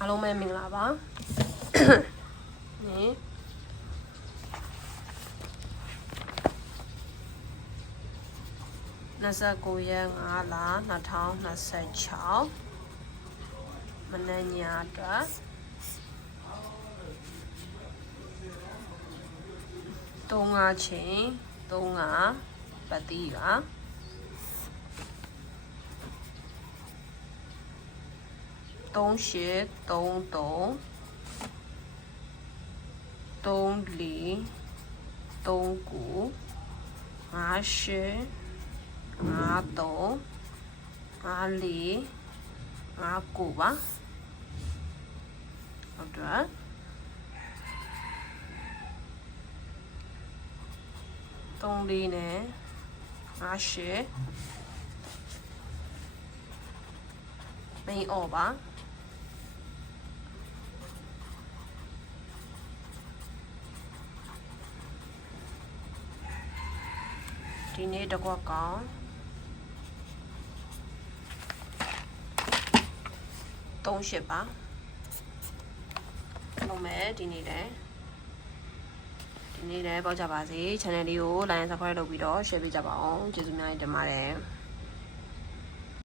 အားလုံးပဲမင်္ဂလာပါနိ29ရက်5လ2026မနက်ညအတွက်3-5ချိန်3-5ပတ်တိက3833 34 39 58 53 54 59ပါဟုတ်တယ်34နဲ့58မင်းအော်ပါဒီနေ့တစ်ခွက်ကောင်38ပါလုပ်မယ်ဒီနေ့လည်းပေါက်ကြပါစေ channel လေးကို like and subscribe လုပ်ပြီးတော့ share ပေးကြပါအောင်ကျေးဇူးများတင်ပါတယ်